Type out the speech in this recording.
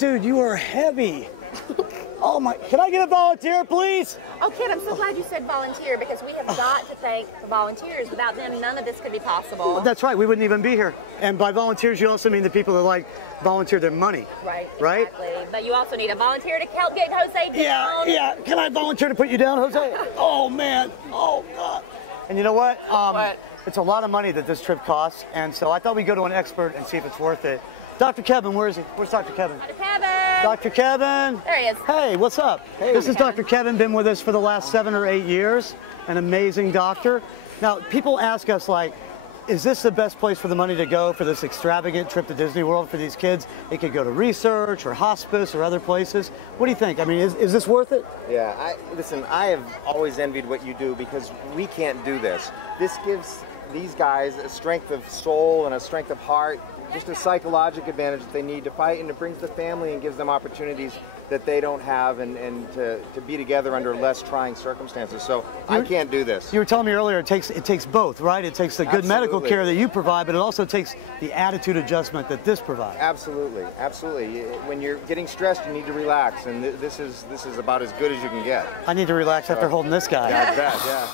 Dude, you are heavy. Oh my, can I get a volunteer, please? Oh, Kid, I'm so glad you said volunteer because we have got to thank the volunteers. Without them, none of this could be possible. That's right, we wouldn't even be here. And by volunteers, you also mean the people that like volunteer their money. Right, right? exactly. But you also need a volunteer to help get Jose down. Yeah. Can I volunteer to put you down, Jose? Oh man, oh God. And you know what? It's a lot of money that this trip costs, and so I thought we'd go to an expert and see if it's worth it. Dr. Kevin, where is he? Where's Dr. Kevin? Dr. Kevin! Dr. Kevin! There he is. Hey, what's up? Hey, this is Dr. Kevin, been with us for the last 7 or 8 years, an amazing doctor. Now, people ask us, like, is this the best place for the money to go for this extravagant trip to Disney World for these kids? It could go to research or hospice or other places. What do you think? I mean, is this worth it? Yeah, listen, I have always envied what you do because we can't do this. This gives these guys a strength of soul and a strength of heart, just a psychological advantage that they need to fight, and it brings the family and gives them opportunities that they don't have and to be together under less trying circumstances. So I can't do this. You were telling me earlier it takes both, right? It takes the good medical care that you provide, but it also takes the attitude adjustment that this provides. Absolutely, absolutely. When you're getting stressed, you need to relax, and this is about as good as you can get. I need to relax after holding this guy. Yeah, I bet, yeah.